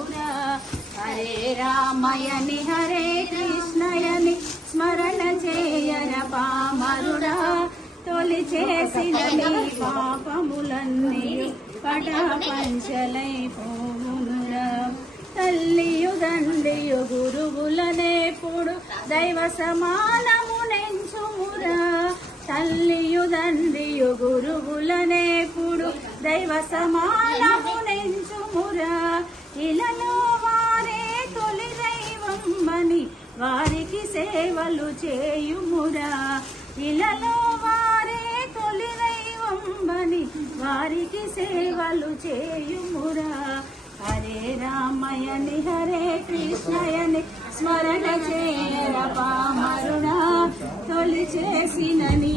నేలుమురా హరే రామయని హరే కృష్ణయని స్మరణ చేయర పామరుడా. తొలి చేసిన నీ పాపములన్నీ పటా పంచలై పోవునురా. తల్లియు దండియు గురువులనేపుడు దైవ సమానము నెంచుమురా. తల్లియు దండియు గురువులనేప్పుడు దైవ సమానము నెంచుమురా. ఇలలో వారే తొలి దైవమ్మని వారికి సేవలు చేయుమురా. ఇలలో వారే తొలి దైవమ్మని వారికి సేవలు చేయుమురా. హరే రామయని హరే కృష్ణయని స్మరణ చేయర పామరుడా తొలి చేసిన నీ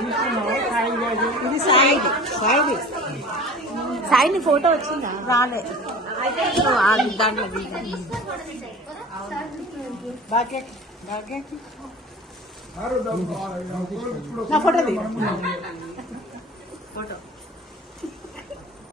ఇది సాయిది సాయిది సాయిని ఫోటో వచ్చిందా? రాలే. దాంట్లో నా ఫోటో ఫోటో